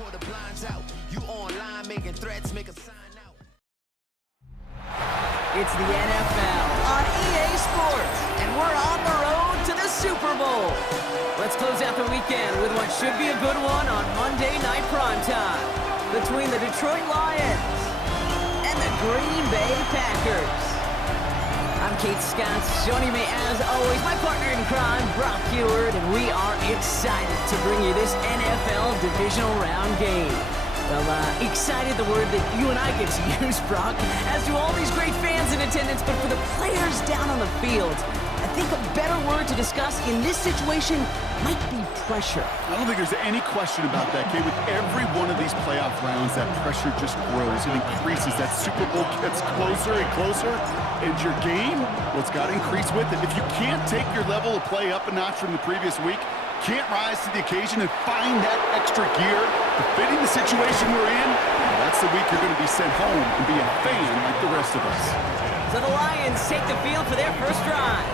pull the blinds out. You online making threats, make a sign out. It's the NFL on EA Sports, and we're on the road to the Super Bowl. Let's close out the weekend with what should be a good one on Monday Night Primetime between the Detroit Lions and the Green Bay Packers. I'm Kate Scott. Joining me, as always, my partner in crime, Brock Heward, and we are excited to bring you this NFL Divisional Round game. Well, excited, the word that you and I get to use, Brock, as do all these great fans in attendance, but for the players down on the field, I think a better word to discuss in this situation might be pressure. I don't think there's any question about that, Kate. With every one of these playoff rounds, that pressure just grows. It increases. That Super Bowl gets closer and closer. And your game, well, it's got to increase with it. If you can't take your level of play up a notch from the previous week, can't rise to the occasion and find that extra gear befitting the situation we're in, that's the week you're going to be sent home and be a fan like the rest of us. So the Lions take the field for their first drive.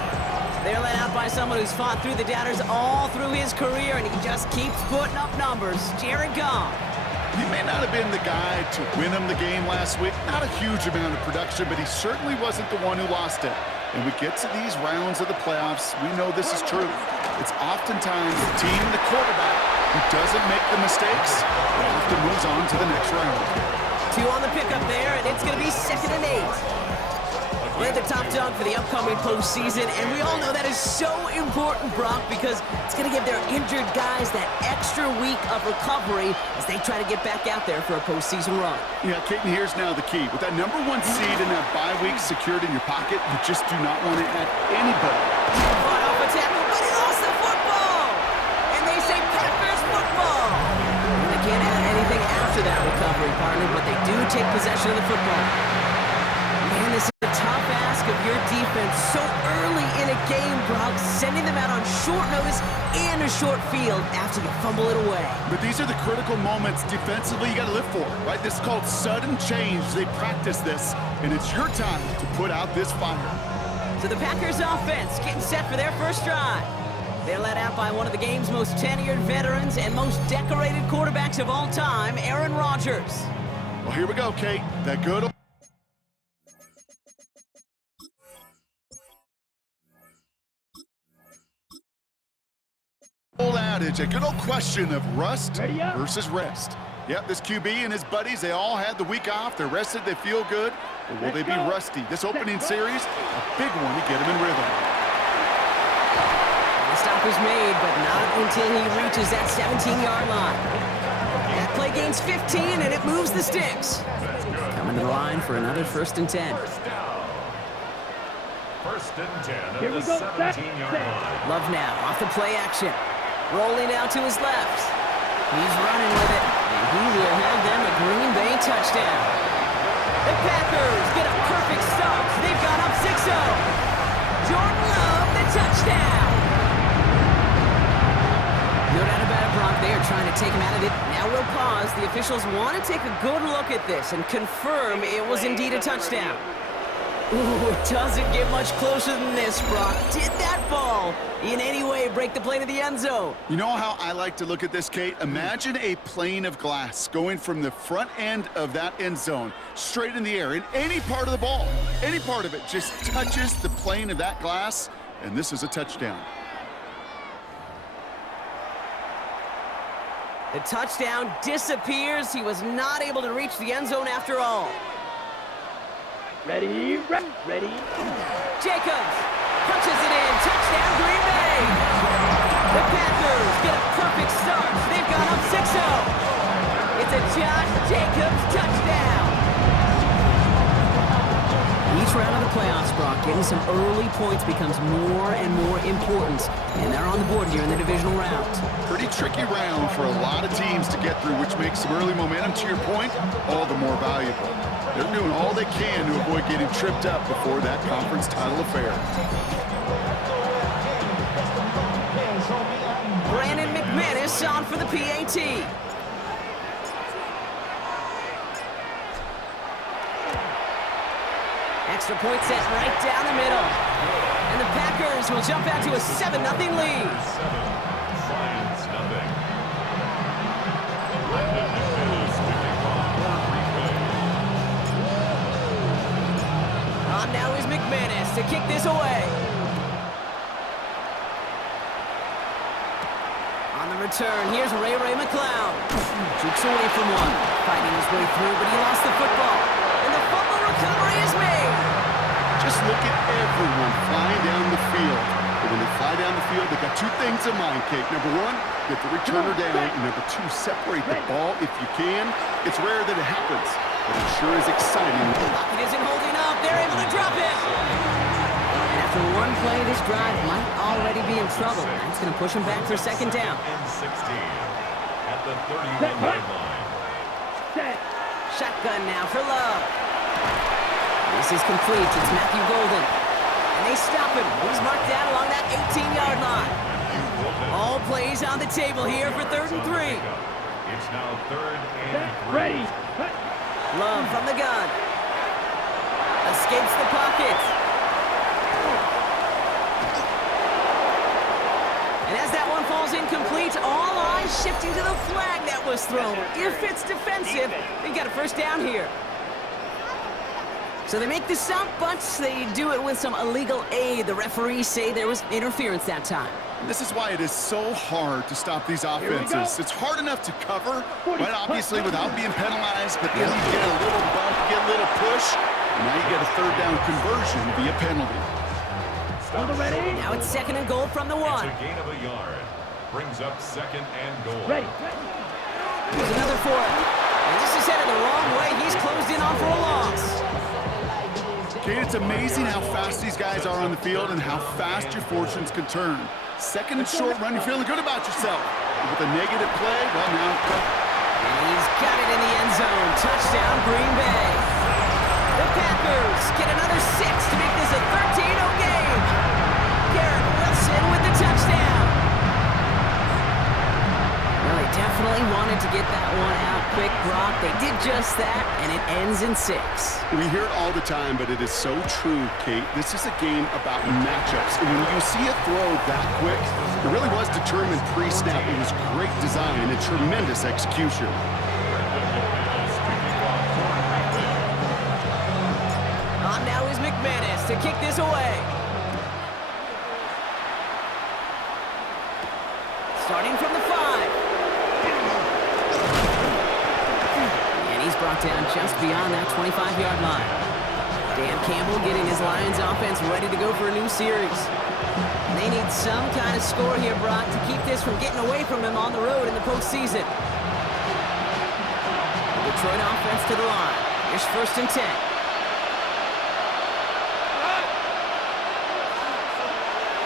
They're led out by someone who's fought through the doubters all through his career, and he just keeps putting up numbers. Jared Goff. He may not have been the guy to win him the game last week. Not a huge amount of production, but he certainly wasn't the one who lost it. And we get to these rounds of the playoffs, we know this is true. It's oftentimes the team, the quarterback, who doesn't make the mistakes, and often moves on to the next round. 2 on the pickup there, and it's going to be 2nd and 8. They're the top dog for the upcoming postseason, and we all know that is so important, Brock, because it's going to give their injured guys that extra week of recovery as they try to get back out there for a postseason run. Yeah, Kate, and here's now the key. With that number 1 seed and that bye week secured in your pocket, you just do not want to add anybody. Fought off a tackle, but he lost the football! And they say Packers football! They can't add anything after that recovery, partner, but they do take possession of the football. Man, this is a tough ask of your defense so early in a game, Brock, sending them out on short notice and a short field after you fumble it away. But these are the critical moments defensively you got to live for, right? This is called sudden change. They practice this, and it's your time to put out this fire. So the Packers offense getting set for their first drive. They're led out by one of the game's most tenured veterans and most decorated quarterbacks of all time, Aaron Rodgers. Well, here we go, Kate. That good old adage, a good old question of rust versus rest. Yep, this QB and his buddies, they all had the week off. They're rested, they feel good. But will they be rusty? This opening series, a big one to get them in rhythm. The stop is made, but not until he reaches that 17-yard line. That play gains 15, and it moves the sticks. Coming to the line for another 1st and 10. First and 10 at the 17-yard line. Love now, off the play action. Rolling out to his left. He's running with it, and he will have them a Green Bay touchdown. The Packers get a perfect start. They've gone up 6-0. Jordan Love, the touchdown. No doubt about it, Brock. They are trying to take him out of it. Now we'll pause. The officials want to take a good look at this and confirm it was indeed a touchdown. Ooh, it doesn't get much closer than this, Brock. Did that ball in any way break the plane of the end zone? You know how I like to look at this, Kate? Imagine a plane of glass going from the front end of that end zone straight in the air. And any part of the ball, any part of it just touches the plane of that glass, and this is a touchdown. The touchdown disappears. He was not able to reach the end zone after all. Ready. Jacobs punches it in. Touchdown, Green Bay. The Packers get a perfect start. They've gone up 6-0. It's a Josh Jacobs touchdown. Each round of the playoffs, Brock, getting some early points becomes more and more important. And they're on the board here in the divisional round. Pretty tricky round for a lot of teams to get through, which makes some early momentum, to your point, all the more valuable. They're doing all they can to avoid getting tripped up before that conference title affair. Brandon McManus on for the PAT. Extra point set right down the middle. And the Packers will jump out to a 7-0 lead. 7, Lions nothing. McManus to kick this away. On the return, here's Ray McLeod. Jukes away from one. Fighting his way through, but he lost the football. And the fumble recovery is made. Just look at everyone flying down the field. And when they fly down the field, they got two things in mind, Kate. Number one, get the returner down. And number two, separate the ball if you can. It's rare that it happens, but it sure is exciting. It isn't holding up. They're able to drop it. And after one play, this drive might already be in trouble. That's going to push him back for second down. And 16 at the 31-yard line. Shotgun now for Love. This is complete. It's Matthew Golden. And they stop him. He's marked down along that 18-yard line. All plays on the table here for 3rd and 3. It's now 3rd and 3. Ready. Love from the gun. Escapes the pocket. And as that one falls incomplete, all eyes shifting to the flag that was thrown. If it's defensive, they got a first down here. So they make the stop, but they do it with some illegal aid. The referees say there was interference that time. This is why it is so hard to stop these offenses. It's hard enough to cover, right, obviously, without being penalized, but then you get a little bump, get a little push, and now you get a 3rd down conversion via penalty. Ready. Now it's 2nd and goal from the 1. It's a gain of a yard. Brings up 2nd and goal. Ready. Here's another for him. And this is headed the wrong way. He's closed in on for a loss. Kate, it's amazing how fast these guys are on the field and how fast your fortunes can turn. 2nd and short run, you're feeling good about yourself. With a negative play, well, now... And he's got it in the end zone. Touchdown, Green Bay. The Packers get another 6 to make this a 13-0 game. Garrett Wilson with the touchdown. Well, they definitely wanted to get that one out quick, Brock. They did just that, and it ends in 6. We hear it all the time, but it is so true, Kate. This is a game about matchups. And when you see a throw that quick, it really was determined pre-snap. It was great design and tremendous execution. On now is McManus to kick this away. Starting from the 5. And he's brought down just beyond that 25-yard line. Dan Campbell getting his Lions offense ready to go for a new series. They need some kind of score here, Brock, to keep this from getting away from them on the road in the postseason. The Detroit offense to the line. Here's 1st and 10.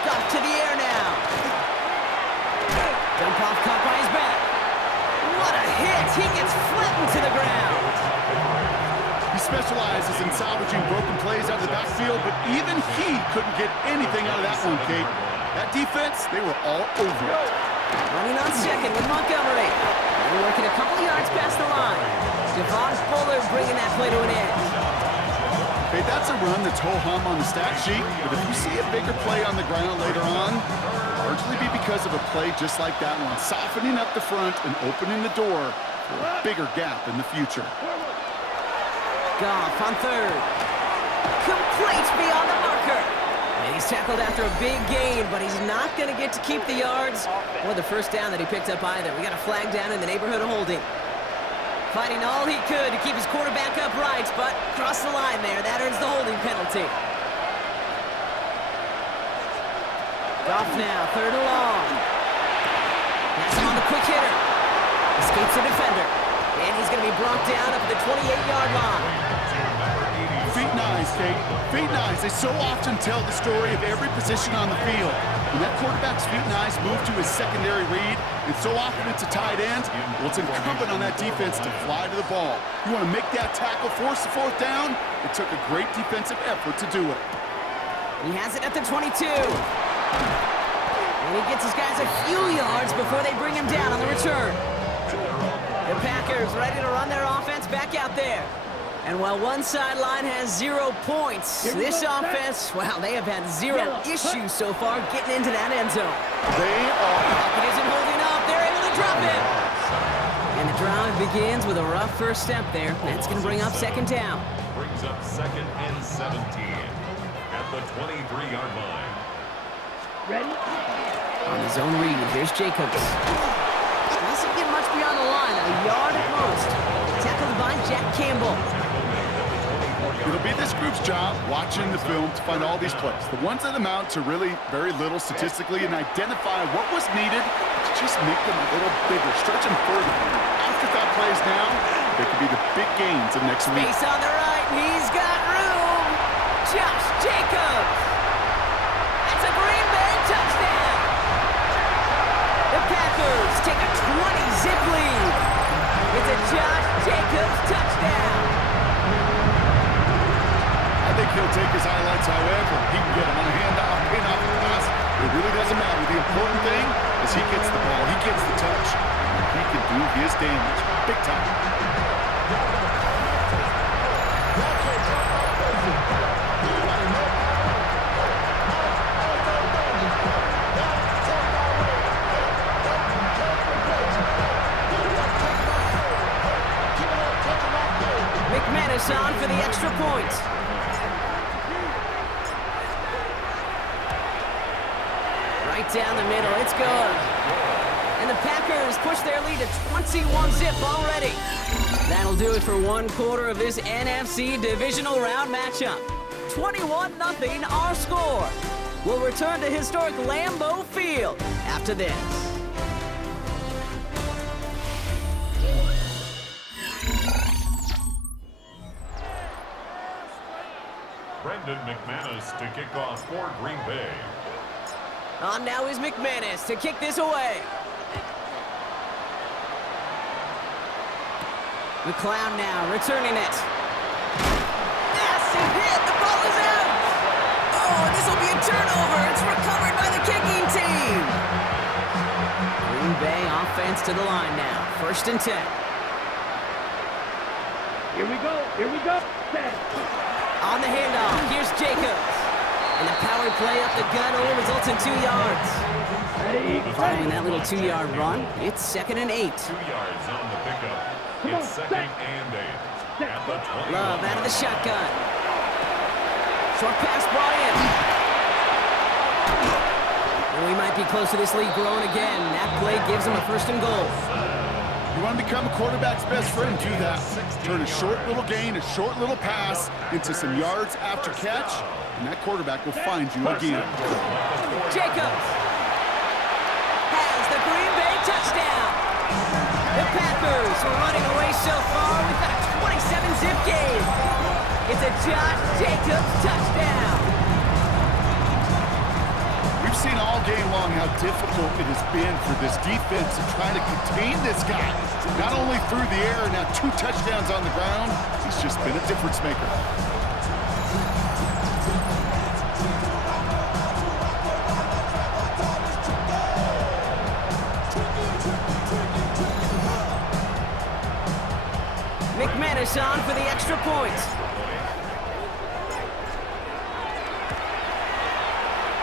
Got to the air now. Dump off caught by his back. What a hit! He gets flattened to the ground. He specializes in salvaging broken plays out of the backfield, but even he couldn't get anything out of that one, Kate. That defense, they were all over it. Running on 2nd with Montgomery. They're working a couple yards past the line. Javon Fuller bringing that play to an end. Hey, that's a run that's ho-hum on the stat sheet, but if you see a bigger play on the ground later on, largely be because of a play just like that one, softening up the front and opening the door for a bigger gap in the future. Goff on 3rd. Complete beyond the marker. And he's tackled after a big gain, but he's not going to get to keep the yards or the first down that he picked up either. We got a flag down in the neighborhood of holding. Fighting all he could to keep his quarterback upright, but crossed the line there. That earns the holding penalty. Goff now, 3rd and long. That's him on the quick hitter. Escapes the defender. And he's going to be brought down up at the 28-yard line. Feet and eyes, Kate. Feet and eyes. They so often tell the story of every position on the field. When that quarterback's feet and eyes move to his secondary read, and so often it's a tight end, well, it's incumbent on that defense to fly to the ball. You want to make that tackle, force the 4th down? It took a great defensive effort to do it. He has it at the 22. And he gets his guys a few yards before they bring him down on the return. The Packers ready to run their offense back out there. And while one sideline has 0 points, this offense, well, they have had 0 issues so far getting into that end zone. They are... It isn't holding up. They're able to drop it. And the drive begins with a rough first step there. That's going to bring up 2nd down. Brings up 2nd and 17. At the 23-yard line. Ready? On his own read, here's Jacobs. Doesn't get much beyond the line, a yard at most. Tackled by Jack Campbell. It'll be this group's job, watching the film, to find all these plays. The ones that amount to really very little statistically, and identify what was needed to just make them a little bigger, stretch them further. Afterthought plays now, they could be the big gains of next week. Space on the right, he's got room. Josh Jacobs. That's a Green Bay touchdown. The Packers take a 20-zip lead. It's a Josh Jacobs touchdown. I think he'll take his highlights however he can get them on a handoff, pin-off, pass. It really doesn't matter. The important thing is he gets the ball, he gets the touch, and he can do his damage big time. McManus on for the extra point. Right down the middle, it's good. And the Packers push their lead to 21-zip already. That'll do it for one quarter of this NFC divisional round matchup. 21-0 our score. We'll return to historic Lambeau Field after this. Brendan McManus to kick off for Green Bay. On now is McManus to kick this away. McCloud now returning it. Massive hit, the ball is out. Oh, this will be a turnover. It's recovered by the kicking team. Green Bay offense to the line now. 1st and 10. Here we go. Here we go. Set. On the handoff, here's Jacobs. And the power play up the gut only results in 2 yards. Ready? Following that little 2-yard run, it's 2nd and 8. 2 yards on the pickup. It's 2nd and 8. At the 20. Love out of the shotgun. Short pass brought in. And we might be close to this lead growing again. That play gives him a 1st and goal. You want to become a quarterback's best friend, do that. Turn a short little gain, a short little pass into some yards after catch, and that quarterback will find you again. Jacobs has the Green Bay touchdown. The Packers are running away so far. We've got a 27-zip game. It's a Josh Jacobs touchdown. We've seen all game long how difficult it has been for this defense to try to contain this guy. Not only through the air, now 2 touchdowns on the ground. He's just been a difference maker. McManus on for the extra point.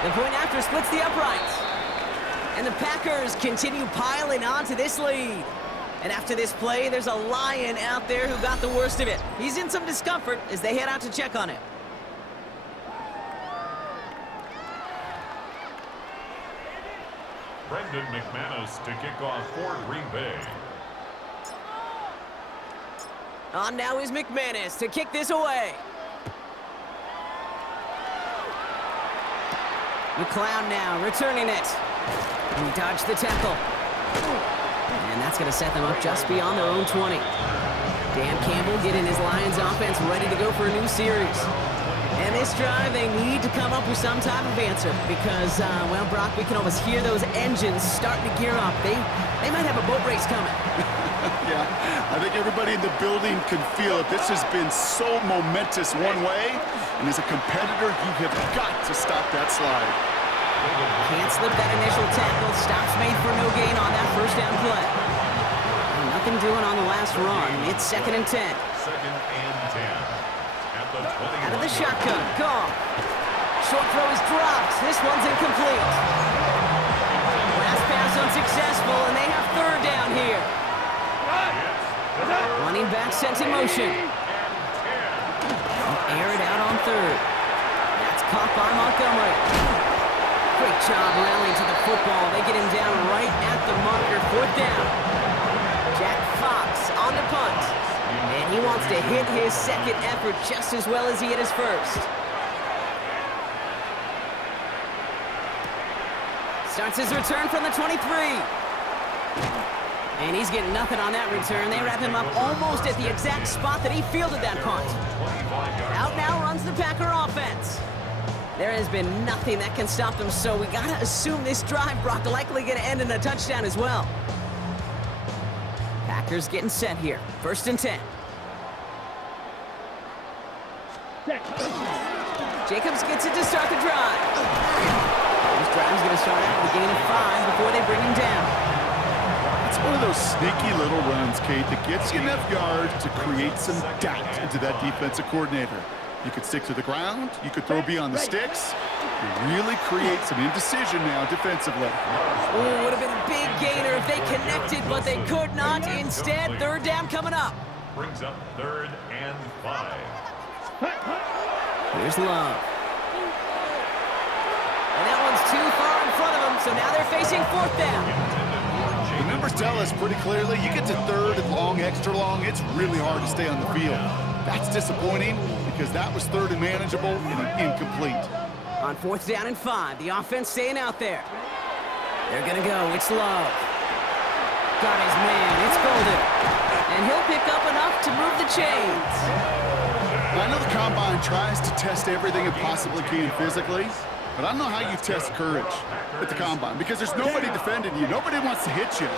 The point after splits the uprights. And the Packers continue piling on to this lead. And after this play, there's a Lion out there who got the worst of it. He's in some discomfort as they head out to check on him. Brendan McManus to kick off for Green Bay. On now is McManus to kick this away. McCloud now returning it. He dodged the tackle. And that's going to set them up just beyond their own 20. Dan Campbell getting his Lions offense ready to go for a new series. And this drive, they need to come up with some type of answer because, well, Brock, we can almost hear those engines starting to gear up. They might have a boat race coming. Yeah, I think everybody in the building can feel it. This has been so momentous one way, and as a competitor, you have got to stop that slide. Can't slip that initial tackle. Stops made for no gain on that 1st down play. And nothing doing on the last run. It's 2nd and 10. 2nd and 10. At the 20. Out of the shotgun. Gone. Short throw is dropped. This one's incomplete. Last pass unsuccessful, and they have 3rd down here. Running back sent in motion. Air it out on 3rd. That's caught by Montgomery. Great job rallying to the football. They get him down right at the marker. 4th down. Jack Fox on the punt. And he wants to hit his second effort just as well as he hit his first. Starts his return from the 23. And he's getting nothing on that return. They wrap him up almost at the exact spot that he fielded that punt. Out now runs the Packer offense. There has been nothing that can stop them, so we gotta assume this drive, Brock, likely gonna end in a touchdown as well. Packers getting set here. 1st and 10. Jacobs gets it to start the drive. This drive's gonna start out with a gain of 5 before they bring him down. It's one of those sneaky little runs, Kate, that gets you enough yards to create some doubt into that defensive coordinator. You could stick to the ground. You could throw beyond the sticks. You really create some indecision now defensively. Ooh, would have been a big gainer if they connected, but they could not. Instead, 3rd down coming up. Brings up 3rd and 5. Here's Love. And that one's too far in front of them, so now they're facing 4th down. The numbers tell us pretty clearly, you get to 3rd and long, extra long, it's really hard to stay on the field. That's disappointing because that was 3rd and manageable and incomplete. On 4th down and 5, the offense staying out there. They're gonna go, it's Love. Got his man, it's Golden. And he'll pick up enough to move the chains. I know the Combine tries to test everything it possibly can physically, but I don't know how you test courage at the Combine because there's nobody defending you. Nobody wants to hit you.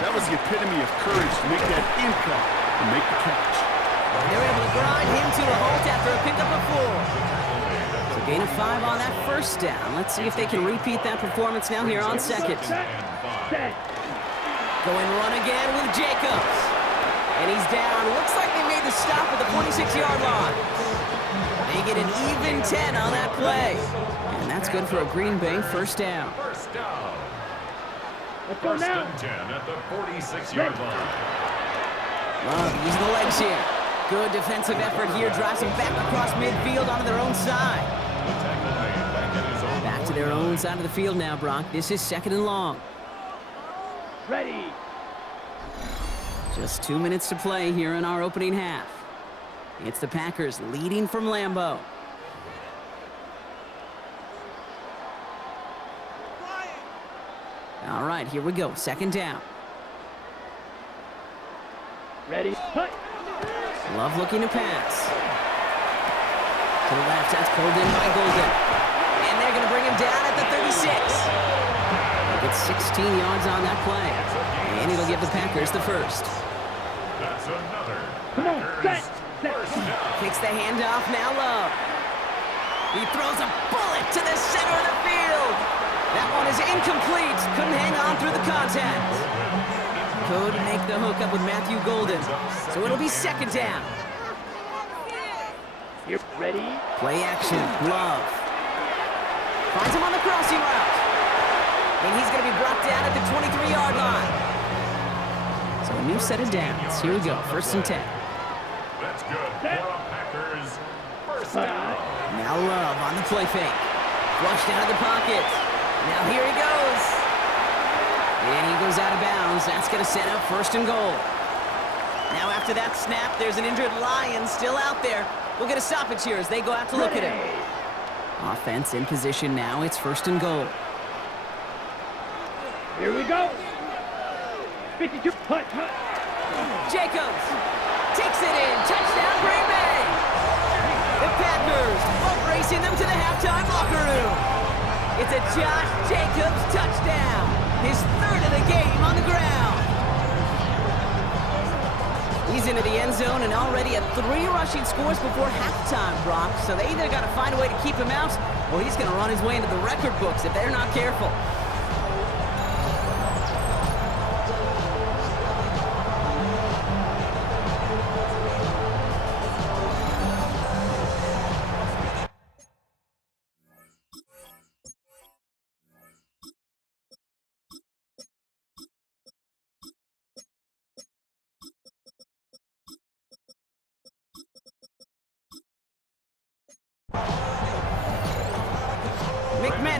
That was the epitome of courage to make that in-cut and make the catch. They're able to grind him to a halt after a pickup of 4. So gain of 5 on that 1st down. Let's see if they can repeat that performance now here on 2nd. Going run again with Jacobs. And he's down. Looks like they made the stop at the 46-yard line. They get an even 10 on that play. And that's good for a Green Bay 1st down. First down. Let's go now. 1st and 10 at the 46-yard line. Love using the legs here. Good defensive effort here. Drives them back across midfield onto their own side. The tackle made back in his own. Back to their own side of the field now, Brock. This is 2nd and long. Ready. Just 2 minutes to play here in our opening half. It's the Packers leading from Lambeau. All right, here we go. 2nd down. Ready. Hut. Love looking to pass. To the left, that's pulled in by Golden. And they're going to bring him down at the 36. They get 16 yards on that play. And it'll give the Packers the 1st. That's another. Come on, set. First down. Kicks the handoff, now Love. He throws a bullet to the center of the field. That one is incomplete. Couldn't hang on through the contact. Couldn't make the hook up with Matthew Golden. So it'll be 2nd down. You're ready. Play action, Love. Finds him on the crossing route. And he's going to be brought down at the 23-yard line. So a new set of downs. Here we go, 1st and 10. That's good for the Packers. First down. Now Love on the play fake. Flushed out of the pocket. Now here he goes. And he goes out of bounds. That's going to set up 1st and goal. Now after that snap, there's an injured Lion still out there. We'll get a stoppage here as they go out to look at him. Offense in position now. It's 1st and goal. Here we go. 52. Hut. Jacobs takes it in. Touchdown, Green Bay. The Packers boat racing them to the halftime locker room. It's a Josh Jacobs touchdown. His 3rd of the game on the ground. He's into the end zone and already at 3 rushing scores before halftime, Brock. So they either got to find a way to keep him out, or he's going to run his way into the record books if they're not careful.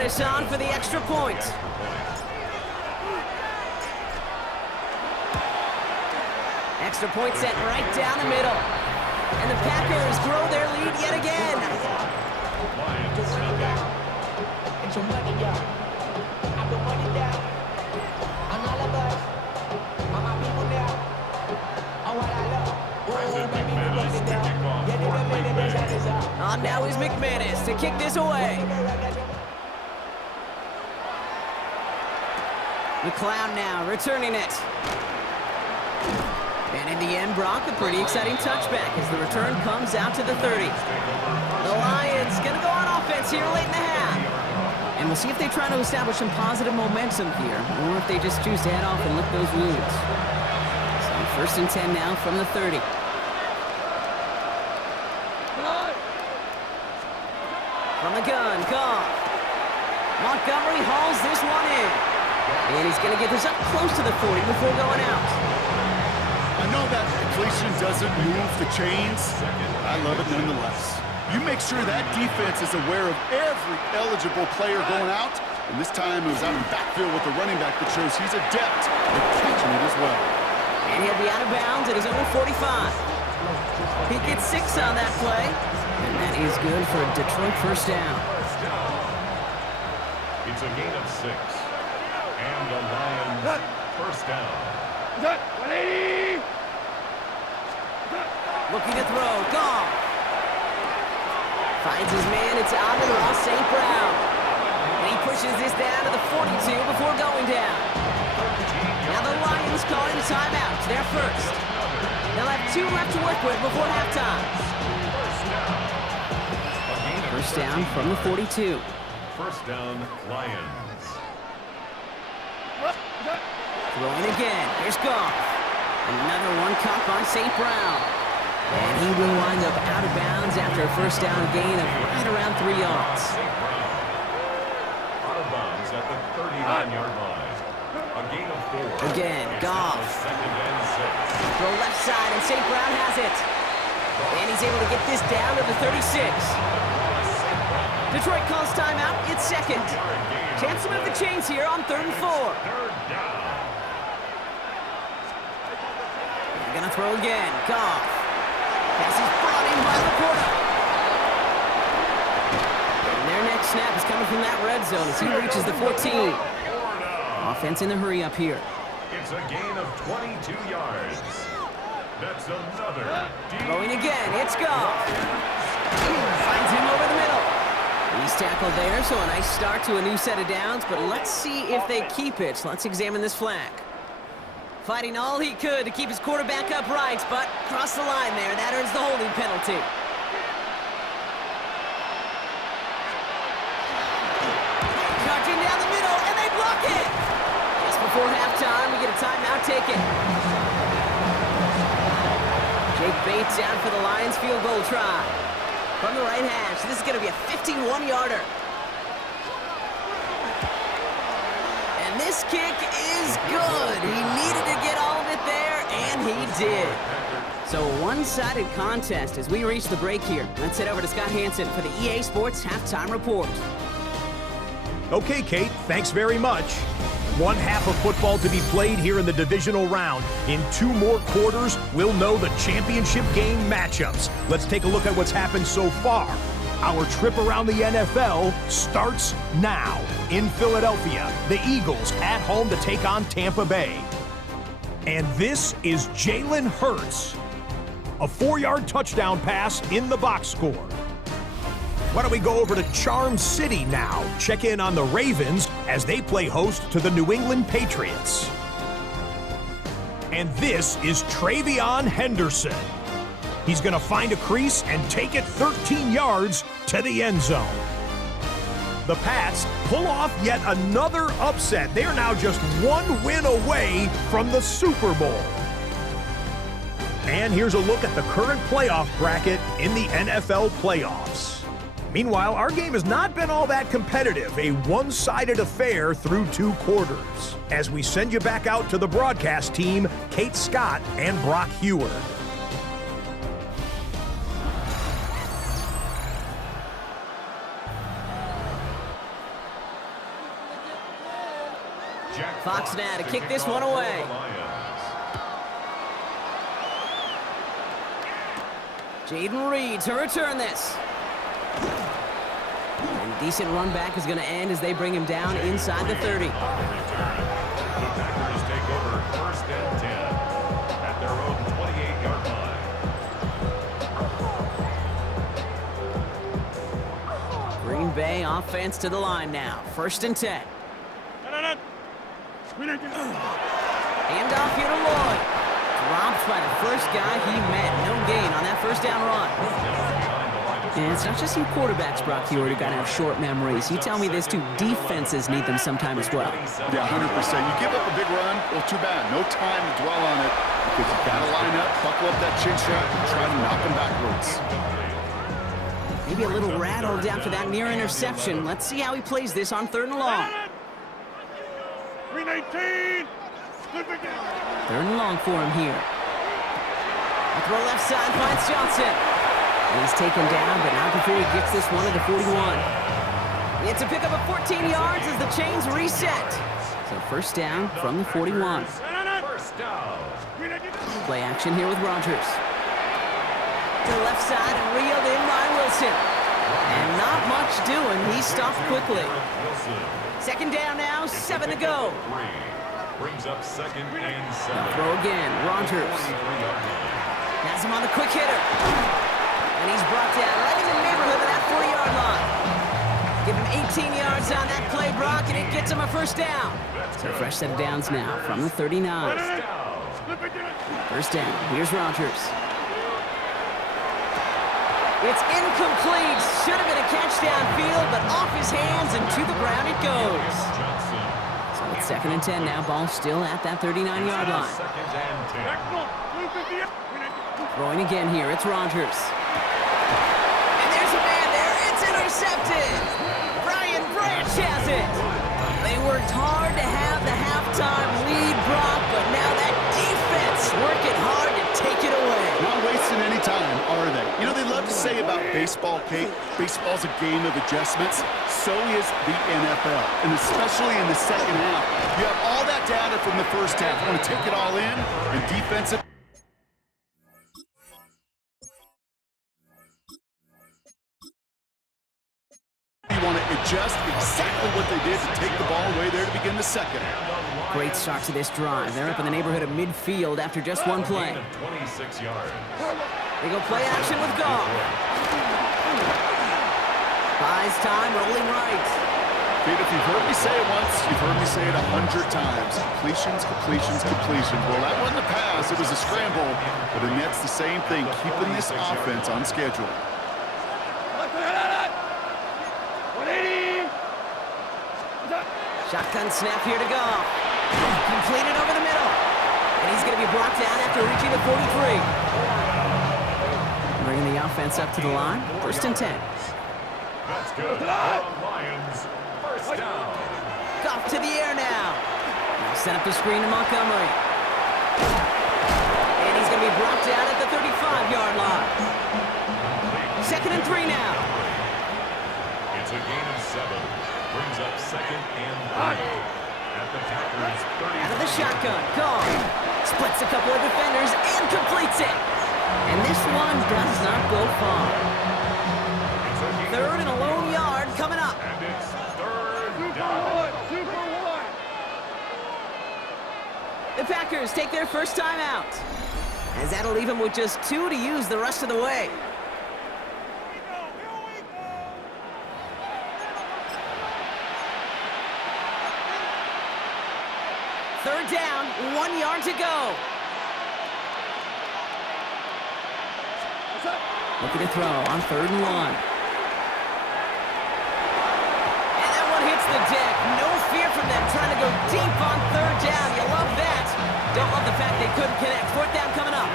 press on for the extra point. Extra point sent right down the middle. And the Packers grow their lead yet again. Now is McManus to kick this away. McLeod now returning it. And in the end, Brock, a pretty exciting touchback as the return comes out to the 30. The Lions gonna go on offense here late in the half. And we'll see if they try to establish some positive momentum here, or if they just choose to head off and lick those wounds. So 1st and 10 now from the 30. From the gun, Goff. Montgomery hauls this one in. And he's going to get this up close to the 40 before going out. I know that completion doesn't move the chains. I love it nonetheless. You make sure that defense is aware of every eligible player going out. And this time it was out in the backfield with the running back that shows he's adept at catching it as well. And he'll be out of bounds at his own 45. He gets 6 on that play. And that is good for a Detroit first down. It's a gain of 6. And the Lions first down. 180! Looking to throw, Goff. Finds his man, it's out to Ross St. Brown. And he pushes this down to the 42 before going down. Now the Lions calling a timeout. They're first. They'll have 2 left to work with before halftime. First down from the 42. First down, Lions. Throwing again. Here's Goff. Another one caught by St. Brown. And he will wind up out of bounds after a first down gain of right around 3 yards. St. Brown out of bounds at the 39-yard line. A gain of 4. Again, Goff. Second and 6. Throw left side, and St. Brown has it. And he's able to get this down to the 36. Detroit calls timeout. It's second. Chance to move the chains here on 3rd and 4. Third down. They're gonna throw again. Goff. Pass is brought in by Laporta. And their next snap is coming from that red zone as he reaches the 14. Offense in the hurry up here. It's a gain of 22 yards. That's another deep. Throwing again. It's Goff. Finds him over the middle. He's tackled there, so a nice start to a new set of downs, but let's see if they keep it. Let's examine this flag. Fighting all he could to keep his quarterback upright, but crossed the line there. That earns the holding penalty. Charging down the middle, and they block it! Just before halftime, we get a timeout taken. Jake Bates out for the Lions field goal try. From the right hash, this is going to be a 51-yarder. And this kick is good. He needed to get all of it there, and he did. So a one-sided contest as we reach the break here. Let's head over to Scott Hansen for the EA Sports Halftime Report. Okay, Kate, thanks very much. One half of football to be played here in the divisional round. In 2 more quarters, we'll know the championship game matchups. Let's take a look at what's happened so far. Our trip around the NFL starts now. In Philadelphia, the Eagles at home to take on Tampa Bay. And this is Jalen Hurts. A 4-yard touchdown pass in the box score. Why don't we go over to Charm City now? Check in on the Ravens as they play host to the New England Patriots. And this is Travion Henderson. He's going to find a crease and take it 13 yards to the end zone. The Pats pull off yet another upset. They're now just 1 win away from the Super Bowl. And here's a look at the current playoff bracket in the NFL playoffs. Meanwhile, our game has not been all that competitive, a one-sided affair through 2 quarters. As we send you back out to the broadcast team, Kate Scott and Brock Heward. Fox now to kick this one away. Jaden Reed to return this. And a decent run back is going to end as they bring him down inside the 30. The Packers take over 1st and 10 at their own 28-yard line. Green Bay offense to the line now. 1st and 10. Handoff here to Lloyd. Dropped by the first guy he met. No gain on that 1st down run. And it's not just you quarterbacks, Brock Huard, who got to have short memories. You tell me this too, defenses need them sometime as well. Yeah, 100%. You give up a big run, well, too bad. No time to dwell on it because you got to line up, buckle up that chin strap, and try to knock them backwards. Maybe a little rattled after that near interception. Let's see how he plays this on 3rd and long. 319. 3rd and long for him here. A throw left side finds Johnson. And he's taken down, but not before he gets this one to the 41. It's a pickup of 14 yards as the chains reset. So 1st down from the 41. First down. Play action here with Rodgers. To the left side and reeled in by Wilson. And not much doing. He stopped quickly. 2nd down now, 7 to go. Brings up 2nd and 7. Now throw again, Rodgers. Has him on the quick hitter. And he's brought down right in the neighborhood of that 40-yard line. Give him 18 yards on that play, Brock, and it gets him a 1st down. So fresh set of downs now from the 39. 1st down, here's Rodgers. It's incomplete. Should have been a catch downfield, but off his hands and to the ground it goes. So it's 2nd and 10 now. Ball still at that 39-yard line. 2nd and 10. Throwing again here. It's Rodgers. And there's a man there. It's intercepted. Brian Branch has it. They worked hard to have the halftime lead, Brock, but now that defense working hard to take it away. Not wasting any time, are they? You know, they love to say about baseball, Kate, baseball's a game of adjustments. So is the NFL, and especially in the 2nd half. You have all that data from the 1st half. You want to take it all in, and defensive. You want to adjust exactly what they did to take the ball away there to begin the 2nd. Great start to this drive. They're up in the neighborhood of midfield after just one play. 26 yards. They go play action with Goff. Buys time, rolling right. Kate, if you've heard me say it once, you've heard me say it 100 times. Completions, completions, completions. Well, that wasn't a pass. It was a scramble. But the Nets, the same thing, keeping this offense on schedule. 180. Shotgun snap here to Goff. Completed over the middle. And he's going to be brought down after reaching the 43. Bringing the offense up to the line. 1st and 10. That's good. Lions. 1st down. Goff to the air now. Now set up the screen to Montgomery. And he's going to be brought down at the 35-yard line. 2nd and 3 now. It's a gain of 7. Brings up 2nd and 3. At the Packers' 30. Out of the shotgun. Goff splits a couple of defenders and completes it. And this one does not go far. 3rd and a lone yard coming up. And it's 3rd down. Super one. The Packers take their 1st time out, as that'll leave them with just 2 to use the rest of the way. Third down, 1 yard to go. Looking to throw on 3rd and 1. And that one hits the deck. No fear from them trying to go deep on 3rd down. You love that. Don't love the fact they couldn't connect. 4th down coming up.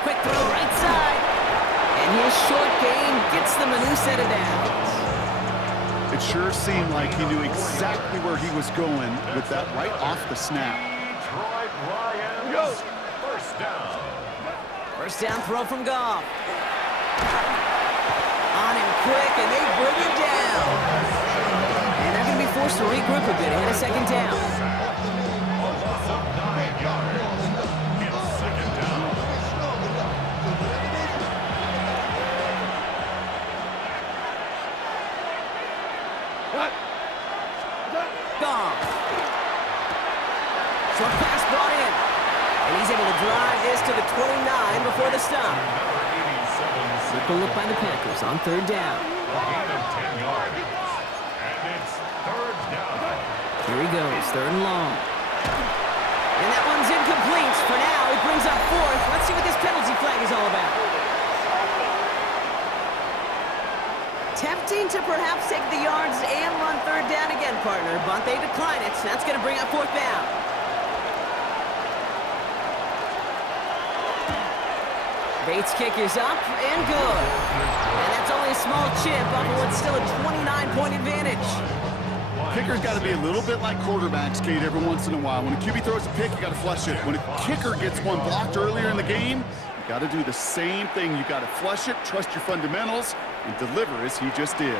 Quick throw right side. And his short game gets them a new set of downs. It sure seemed like he knew exactly where he was going with that right off the snap. Detroit Lions. 1st down. 1st down throw from Goff. On him quick, and they bring him down. And they're going to be forced to regroup a bit ahead of second down. A loss of 9 yards. It's second down. Gone. Short pass brought in. And he's able to drive this to the 29 before the stop. Number 87. Simple look by the Packers on third down. A gain of 10 yards. And it's third down. Here he goes, third and long. And that one's incomplete. For now, it brings up fourth. Let's see what this penalty flag is all about. Tempting to perhaps take the yards and run third down again, partner, but they decline it. That's going to bring up fourth down. Bates' kick is up and good. And that's only a small chip off of what's still a 29-point advantage. Kicker's got to be a little bit like quarterbacks, Kate, every once in a while. When a QB throws a pick, you got to flush it. When a kicker gets one blocked earlier in the game, you got to do the same thing. You got to flush it, trust your fundamentals, and deliver as he just did.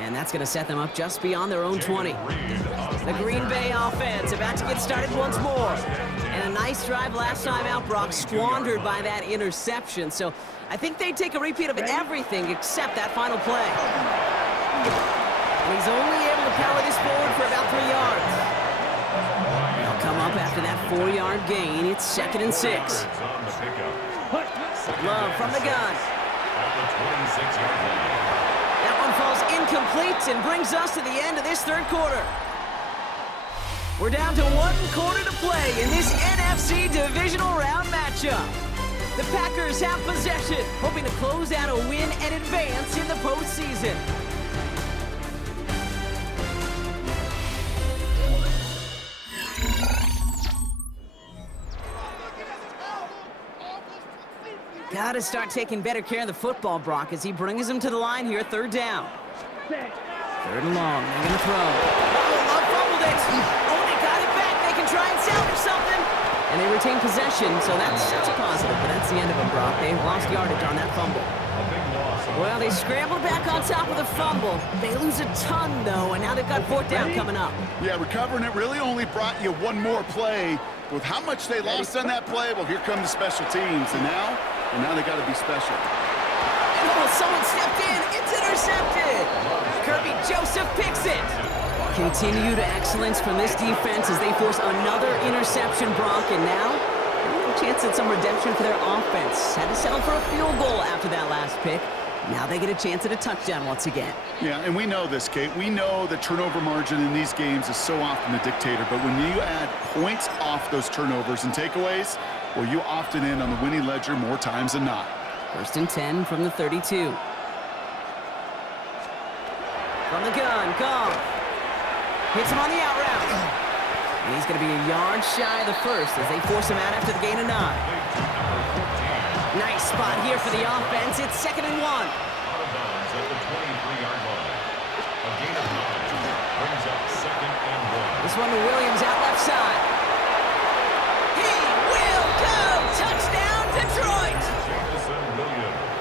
And that's going to set them up just beyond their own 20. The Green Bay offense about to get started once more. And a nice drive last time out, Brock, squandered by that interception. So I think they'd take a repeat of everything except that final play. And he's only able to power this forward for about 3 yards. They'll come up after that 4-yard gain. It's 2nd and 6. Love from the gun. That one falls incomplete and brings us to the end of this third quarter. We're down to 1 quarter to play in this NFC divisional round matchup. The Packers have possession, hoping to close out a win and advance in the postseason. Got to start taking better care of the football, Brock, as he brings him to the line here, third down. Third and long, they're going to throw. Oh, Love fumbled it. Oh, they got it back. They can try and salvage something. And they retain possession, so that's a positive, but that's the end of it, Brock. They lost yardage on that fumble. Well, they scrambled back on top of the fumble. They lose a ton, though, and now they've got fourth down coming up. Yeah, recovering it really only brought you one more play. With how much they lost on that play, well, here come the special teams, and now they got to be special. And someone stepped in. It's intercepted. Kirby Joseph picks it. Continued excellence from this defense as they force another interception, Brock, and now a chance at some redemption for their offense. Had to settle for a field goal after that last pick. Now they get a chance at a touchdown once again. Yeah, and we know this, Kate. We know the turnover margin in these games is so often a dictator, but when you add points off those turnovers and takeaways, well, you often end on the winning ledger more times than not. 1st and 10 from the 32. From the gun, Goff. Hits him on the out route. And he's going to be a yard shy of the first as they force him out after the gain of 9. Nice spot here for the offense. It's 2nd and 1. Out of bounds at the 23-yard line. A gain of 9 brings up 2nd and 1. This one to Williams out left side. He will go! Touchdown, Detroit!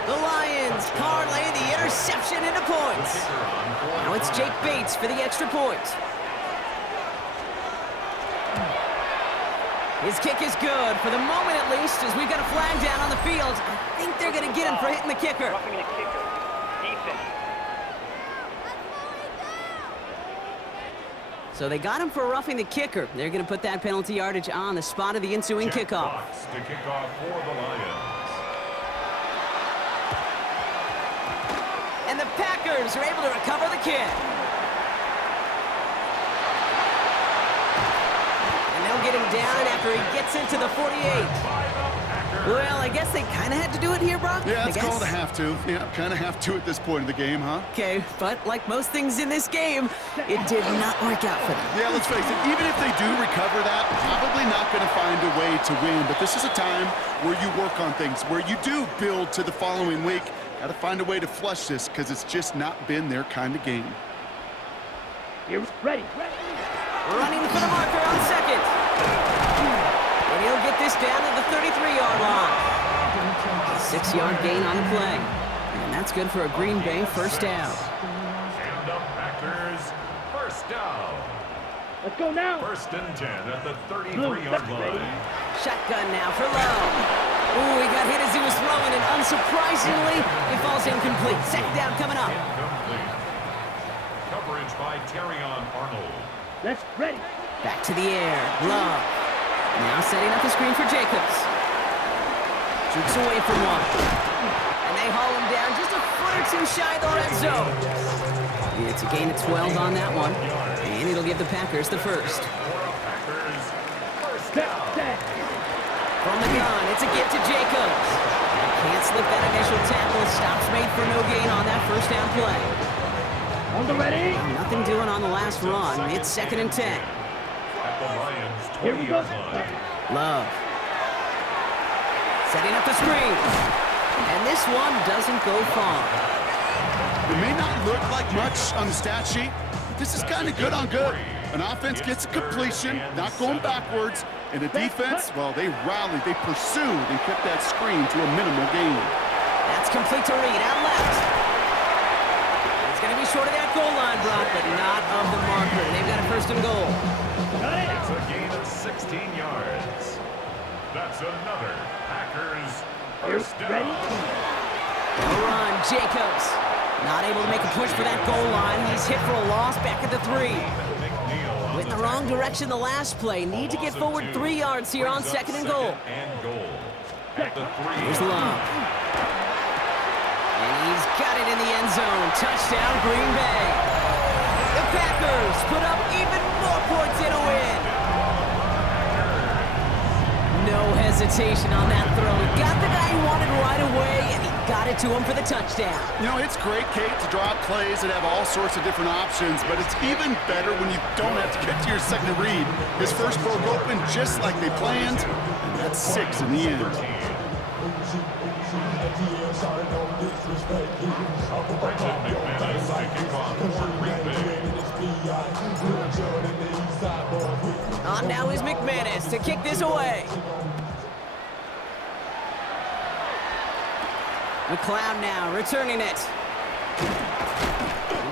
The Lions parlay the interception into points. Now it's Jake Bates for the extra point. His kick is good, for the moment at least, as we've got a flag down on the field. I think they're going to get him for hitting the kicker. Roughing the kicker. Defense. So they got him for roughing the kicker. They're going to put that penalty yardage on the spot of the ensuing kickoff. To kick off for the Lions. And the Packers are able to recover the kick. Get him down after he gets into the 48. Well, I guess they kind of had to do it here, Brock. Yeah, it's called a have to. Yeah, kind of have to at this point in the game, huh? Okay, but like most things in this game, it did not work out for them. Yeah, let's face it, even if they do recover that, probably not going to find a way to win. But this is a time where you work on things, where you do build to the following week. Got to find a way to flush this because it's just not been their kind of game. You're ready. Running for the marker on 2nd. And he'll get this down to the 33-yard line. 6-yard gain on the play. And that's good for a Green Bay first down. And the Packers first down. Let's go now. First and 10 at the 33-yard line. Shotgun now for Lowe. Ooh, he got hit as he was throwing, and unsurprisingly, it falls incomplete. Second down coming up. Incomplete. Coverage by Terrion Arnold. Let's ready. Back to the air. Love. Now setting up the screen for Jacobs. Jukes away from one. And they haul him down just a foot or two shy of the red zone. It's a gain of 12 on that one. And it'll give the Packers the first. Packers first down. From the gun, it's a give to Jacobs. Can't slip that initial tackle. Stops made for no gain on that first down play. On the ready. Nothing doing on the last run. It's second and 10. At the Lions' Here we go. 20-yard line. Love. Setting up the screen. And this one doesn't go far. It may not look like much on the stat sheet, but this is kind of good on good. An offense gets a completion, not going backwards, and the defense, well, they rallied, they pursued, and kept that screen to a minimal gain. That's complete to Reed, out left. It's going to be short of that goal line, Brock, but not of the marker. They've got a first and goal. It's a gain of 16 yards. That's another Packers first down. No run, Jacobs. Not able to make a push for that goal line. He's hit for a loss back at the 3. Went in the wrong direction the last play. Need to get forward 3 yards here on second and goal. At the 3. Here's Love. And he's got it in the end zone. Touchdown, Green Bay. The Packers put up even more points in a win. No hesitation on that throw. He got the guy he wanted right away, and he got it to him for the touchdown. You know, it's great, Kate, to draw up plays and have all sorts of different options, but it's even better when you don't have to get to your second read. His first broke open just like they planned, and that's 6 in the end. On now is McManus to kick this away. McLeod now returning it.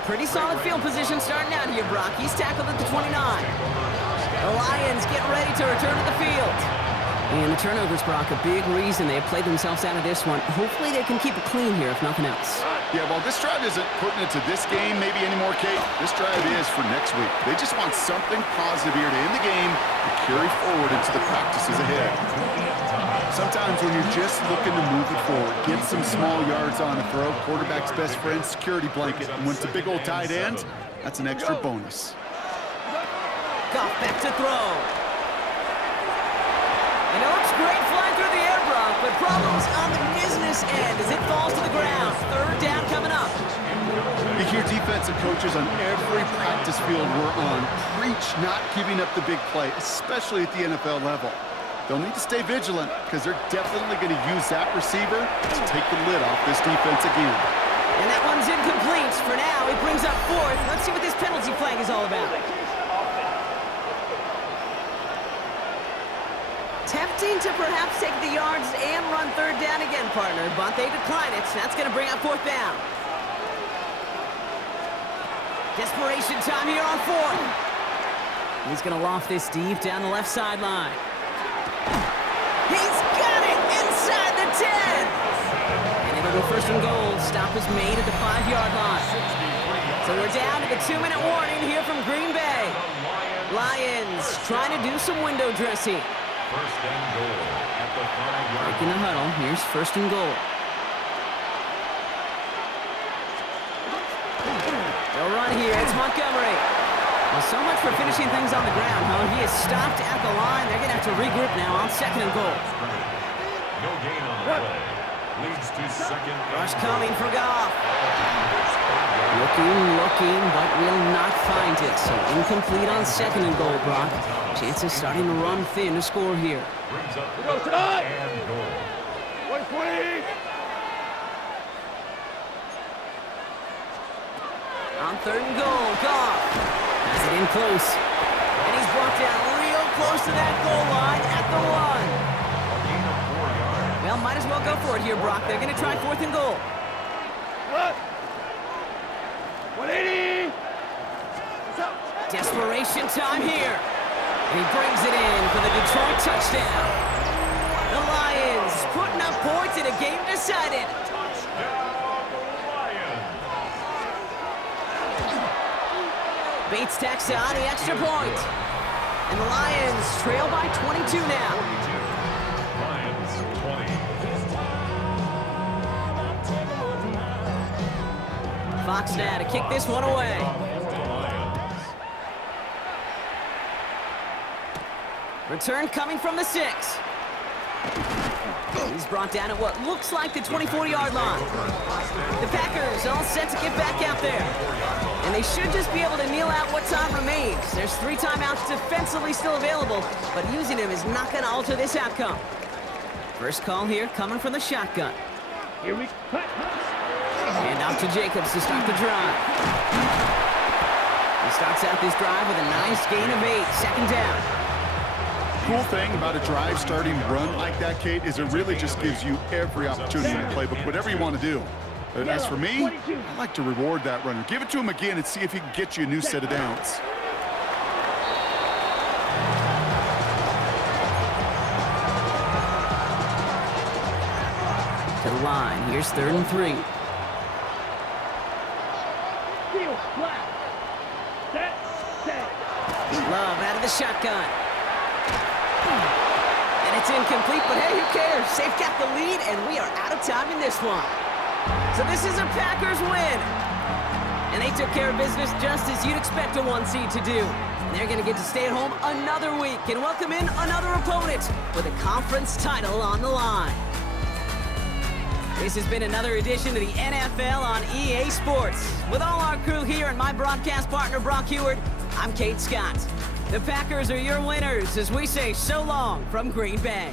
Pretty solid field position starting out here, Brock. He's tackled at the 29. The Lions get ready to return to the field. And the turnovers, Brock, a big reason they have played themselves out of this one. Hopefully they can keep it clean here, if nothing else. Yeah, well, this drive isn't putting it to this game maybe anymore, Kate. This drive is for next week. They just want something positive here to end the game and carry forward into the practices ahead. Sometimes when you're just looking to move it forward, get some small yards on a throw, quarterback's best friend, security blanket. And when it's a big old tight end, that's an extra bonus. Goff back to throw. And it looks great flying through the air, Brock, but problems on the business end as it falls to the ground. Third down coming up. You hear defensive coaches on every practice field we're on preach not giving up the big play, especially at the NFL level. They'll need to stay vigilant because they're definitely going to use that receiver to take the lid off this defense again. And that one's incomplete. For now, it brings up fourth. Let's see what this penalty flag is all about. Tempting to perhaps take the yards and run third down again, partner, but they decline it. That's going to bring up fourth down. Desperation time here on fourth. He's going to loft this deep down the left sideline. He's got it inside the 10. And it'll be first and goal. Stop is made at the 5-yard line. So we're down to the 2-minute warning here from Green Bay. Lions trying to do some window dressing. First and goal at the 5-yard line. Breaking the huddle. Here's first and goal. They'll run here. It's Montgomery. Well, so much for finishing things on the ground, huh? He is stopped at the line. They're going to have to regroup now on second and goal. No gain on the play. Leads to second. Rush coming for Goff. Looking, but will not find it. So incomplete on second and goal, Brock. Chances starting to run thin to score here. Brings up third and goal. 120. On third and goal, Goff has it in close. And he's brought down real close to that goal line at the 1. A gain of 4 yards. Well, might as well go for it here, Brock. They're going to try 4th and goal. 180. Desperation time here. And he brings it in for the Detroit touchdown. The Lions putting up points in a game decided. Bates tacks on the extra point. And the Lions trail by 22 now. Lions 20. Fox now to kick this one away. Return coming from the 6. He's brought down at what looks like the 24-yard line. The Packers all set to get back out there. And they should just be able to kneel out what time remains. There's 3 timeouts defensively still available, but using them is not going to alter this outcome. First call here coming from the shotgun. Here we cut. And off to Jacobs to start the drive. He starts out this drive with a nice gain of 8, second down. Cool thing about a drive starting run like that, Kate, is it really just gives you every opportunity in the playbook, whatever you want to do. And as for me, I like to reward that runner. Give it to him again and see if he can get you a new set of downs. To the line, here's 3rd and 3. Field flat. Set. Love out of the shotgun. And it's incomplete, but hey, who cares? They've got the lead, and we are out of time in this one. So this is a Packers win. And they took care of business just as you'd expect a 1 seed to do. And they're going to get to stay at home another week and welcome in another opponent with a conference title on the line. This has been another edition of the NFL on EA Sports. With all our crew here and my broadcast partner, Brock Heward, I'm Kate Scott. The Packers are your winners as we say so long from Green Bay.